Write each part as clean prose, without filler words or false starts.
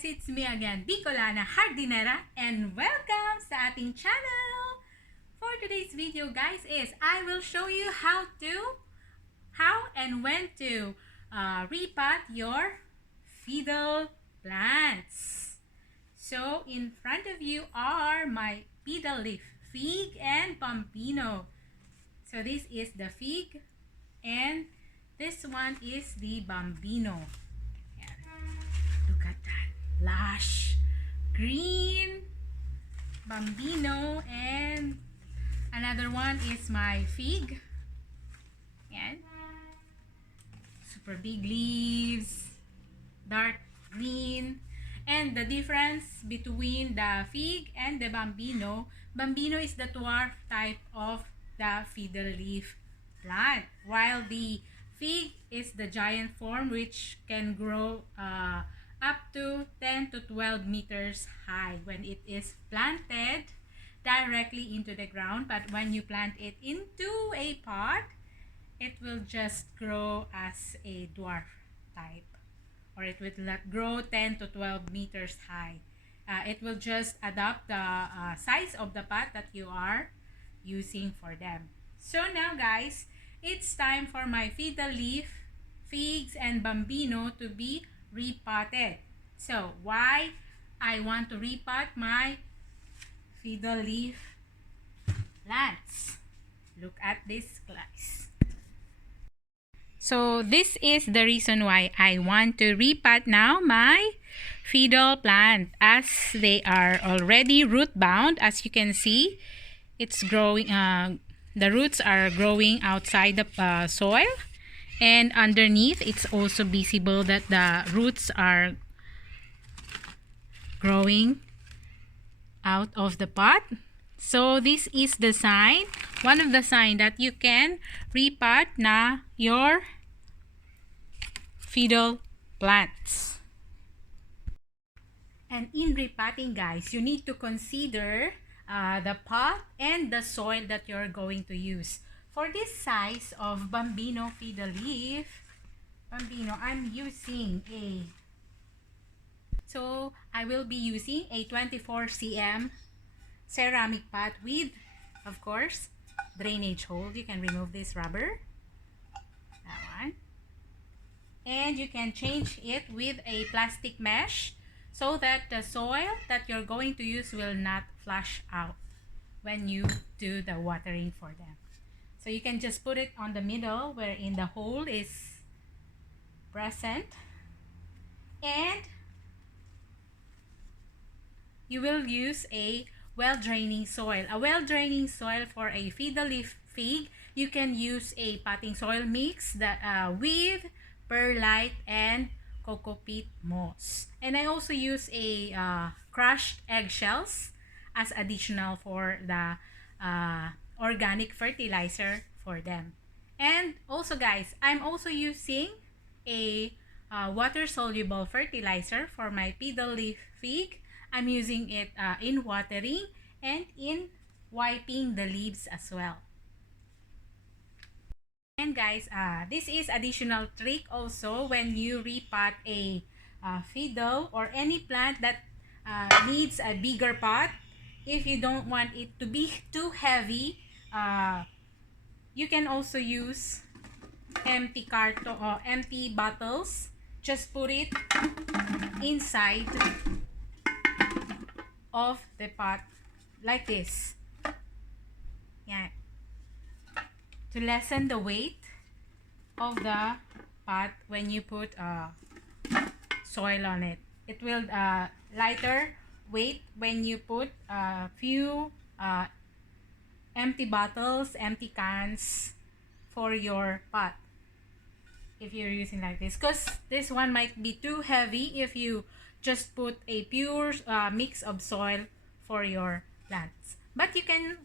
guys! It's me again, Bikolanahardinera, and welcome sa ating channel! For today's video guys is I will show you how and when to repot your fiddle plants. So in front of you are my fiddle leaf, Fig and Bambino. So this is the fig and this one is the Bambino. Look at that lush green Bambino, and another one is my fig. Yan. Super big leaves, dark green. And the difference between the fig and the Bambino, Bambino is the dwarf type of the fiddle leaf plant, while the fig is the giant form which can grow up to 10 to 12 meters high when it is planted directly into the ground. But when you plant it into a pot, it will just grow as a dwarf type, or it will not grow 10 to 12 meters high. It will just adapt the size of the pot that you are using for them. So now guys, it's time for my fiddle leaf, figs, and Bambino to be repotted. So why I want to repot my fiddle leaf plants? Look at this guys. So this is the reason why I want to repot now my fiddle plant, as they are already root bound. As you can see, it's growing, the roots are growing outside the soil, and underneath it's also visible that the roots are growing out of the pot. So this is the sign, one of the sign that you can repot na your fiddle plants. And in repotting guys, you need to consider the pot and the soil that you're going to use. For this size of Bambino fiddle leaf, I'm using I will be using a 24 cm ceramic pot with, of course, drainage hole. You can remove this rubber, that one, and you can change it with a plastic mesh so that the soil that you're going to use will not flush out when you do the watering for them. So you can just put it on the middle wherein the hole is present, and you will use a well-draining soil. A well-draining soil for a fiddle leaf fig, you can use a potting soil mix that with perlite and cocoa peat moss. And I also use a crushed eggshells as additional for the organic fertilizer for them. And also guys, I'm also using a water-soluble fertilizer for my fiddle leaf fig. I'm using it in watering and in wiping the leaves as well. And guys, this is additional trick also when you repot a fiddle or any plant that needs a bigger pot. If you don't want it to be too heavy, you can also use empty carton or empty bottles. Just put it inside of the pot like this. Yeah. To lessen the weight of the pot when you put soil on it. It will lighter weight when you put a few empty bottles, empty cans for your pot, if you're using like this, because this one might be too heavy if you just put a pure mix of soil for your plants. But you can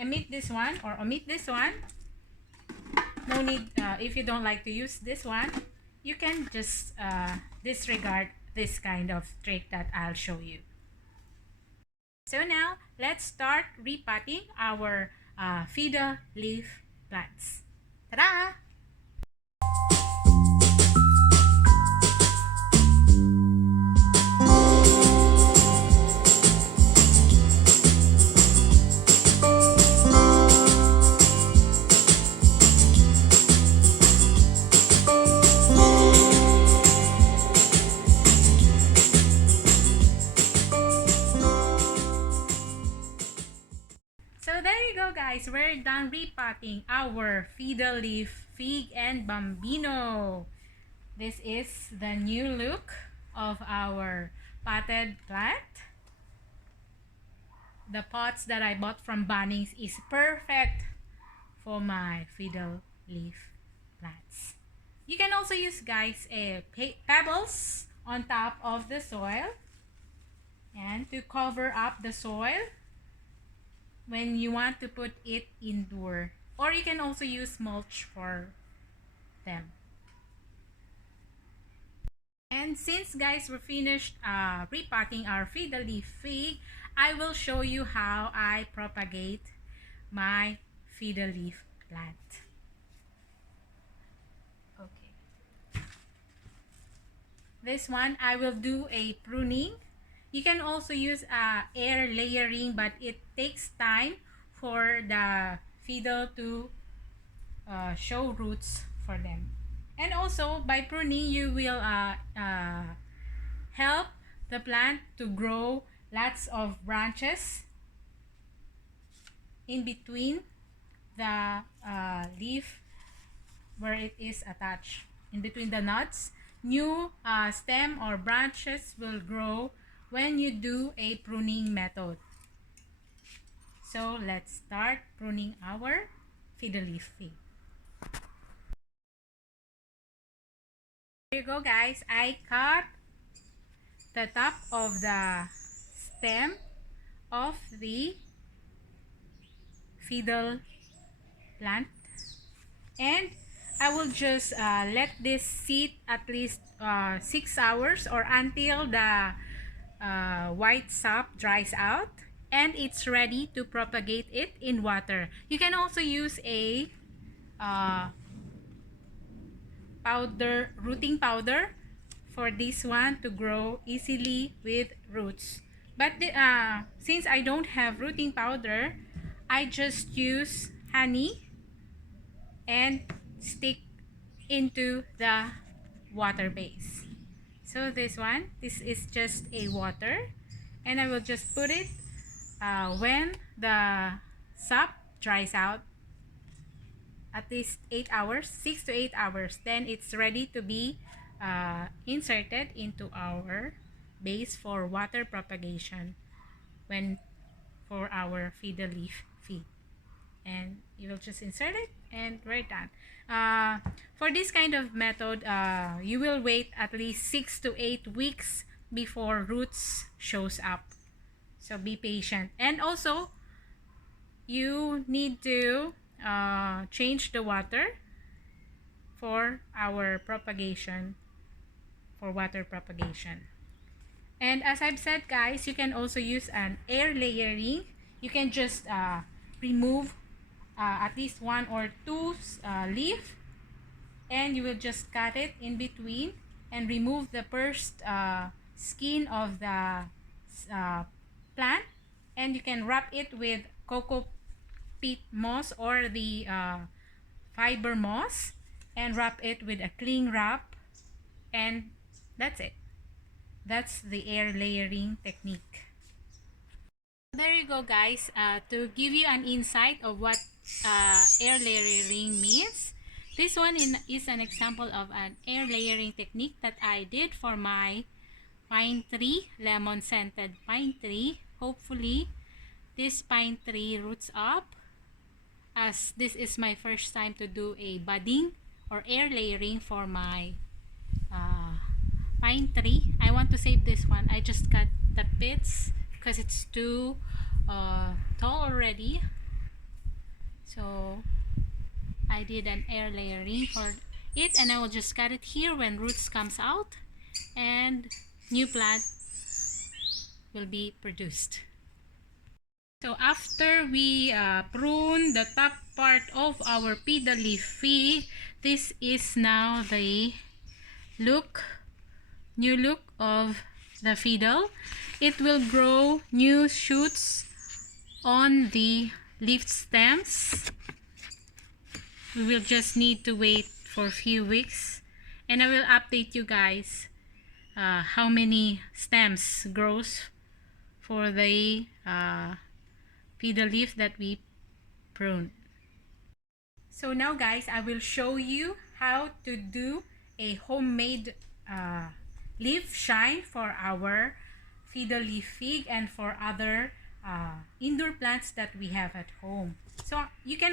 omit this one. No need, if you don't like to use this one, you can just disregard this kind of trick that I'll show you. So now, let's start repotting our fiddle leaf plants. Ta-da! we're done repotting our fiddle leaf Fig and Bambino. This is the new look of our potted plant. The pots that I bought from Bunnings is perfect for my fiddle leaf plants. You can also use, guys, pebbles on top of the soil and to cover up the soil when you want to put it indoor, or you can also use mulch for them. And since, guys, we're finished repotting our fiddle leaf fig, I will show you how I propagate my fiddle leaf plant. Okay. This one I will do a pruning. You can also use air layering, but it takes time for the fiddle to show roots for them. And also by pruning, you will help the plant to grow lots of branches in between the leaf where it is attached. In between the nuts, new stem or branches will grow when you do a pruning method. So let's start pruning our fiddle leaf fig. Here you go, guys. I cut the top of the stem of the fiddle plant, and I will just let this sit at least 6 hours or until the white sap dries out and it's ready to propagate it in water. You can also use a rooting powder for this one to grow easily with roots. But since I don't have rooting powder, I just use honey and stick into the water base. So this is just a water, and I will just put it when the sap dries out, at least 8 hours, 6 to 8 hours. Then it's ready to be inserted into our base for water propagation for our fiddle leaf feed. And you will just insert it and we're done. For this kind of method, you will wait at least 6 to 8 weeks before roots shows up. So be patient. And also, you need to change the water for our propagation, for water propagation. And as I've said, guys, you can also use an air layering. You can just remove at least 1 or 2 leaf, and you will just cut it in between and remove the first skin of the plant, and you can wrap it with cocoa peat moss or the fiber moss and wrap it with a cling wrap, and that's it. That's the air layering technique. There you go, guys. To give you an insight of what air layering means, this one is an example of an air layering technique that I did for my pine tree, lemon scented pine tree. Hopefully this pine tree roots up, as this is my first time to do a budding or air layering for my pine tree. I want to save this one. I just cut the pits because it's too tall already. So I did an air layering for it, and I will just cut it here when roots comes out and new plant will be produced. So after we prune the top part of our fiddle leaf fig, this is now the new look of the fiddle. It will grow new shoots on the leaf stems. We will just need to wait for a few weeks, and I will update you guys how many stems grows for the fiddle leaf that we prune. So now guys, I will show you how to do a homemade leaf shine for our fiddle leaf fig and for other indoor plants that we have at home. So you can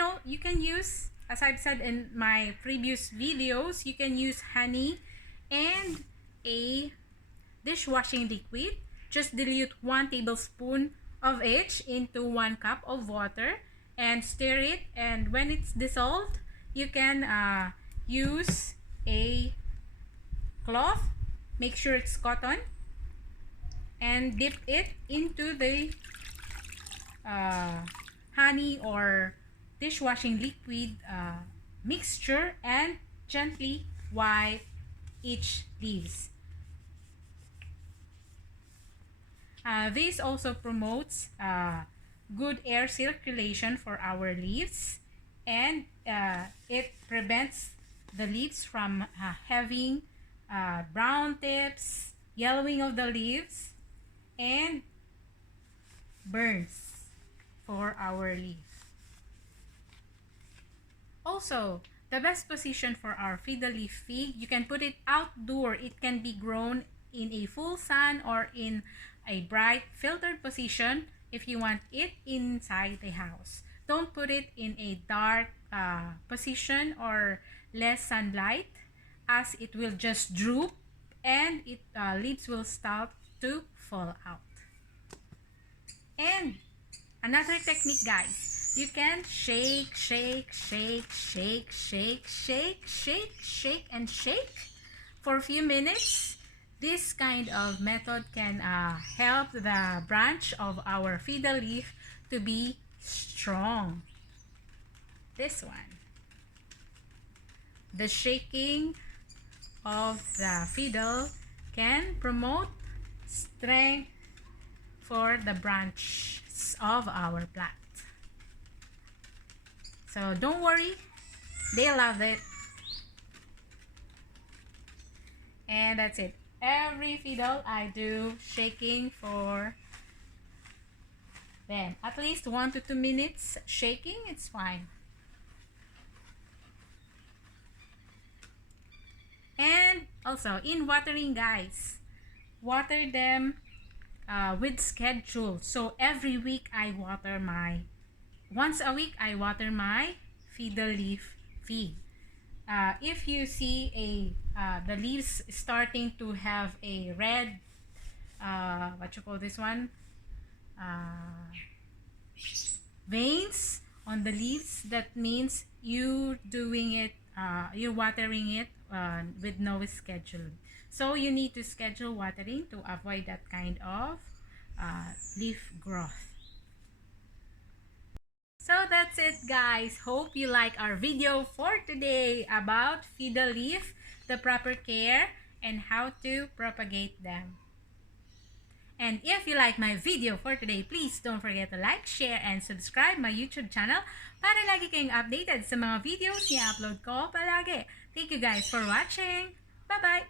use, as I've said in my previous videos, you can use honey and a dishwashing liquid. Just dilute 1 tablespoon of each into 1 cup of water and stir it, and when it's dissolved, you can use a cloth, make sure it's cotton, and dip it into the honey or dishwashing liquid mixture and gently wipe each leaves. This also promotes good air circulation for our leaves, and it prevents the leaves from having brown tips, yellowing of the leaves, and burns for our leaf. Also, the best position for our fiddle leaf fig, you can put it outdoor. It can be grown in a full sun or in a bright filtered position if you want it inside the house. Don't put it in a dark position or less sunlight, as it will just droop and leaves will start to fall out. And another technique guys, you can shake and shake for a few minutes. This kind of method can help the branch of our fiddle leaf to be strong. This one. The shaking of the fiddle can promote strength for the branches of our plant. So don't worry, they love it. And that's it. Every fiddle I do shaking for them. At least 1 to 2 minutes shaking, it's fine. And also in watering guys, water them with schedule. So every week I water once a week I water my fiddle leaf fig. If you see the leaves starting to have a red, what you call this one, veins on the leaves, that means you're doing it, you're watering it with no schedule. So you need to schedule watering to avoid that kind of leaf growth. So that's it guys. Hope you like our video for today about fiddle leaf, the proper care, and how to propagate them. And if you like my video for today, please don't forget to like, share, and subscribe my YouTube channel para lagi kayong updated sa mga videos na upload ko palagi. Thank you guys for watching. Bye-bye!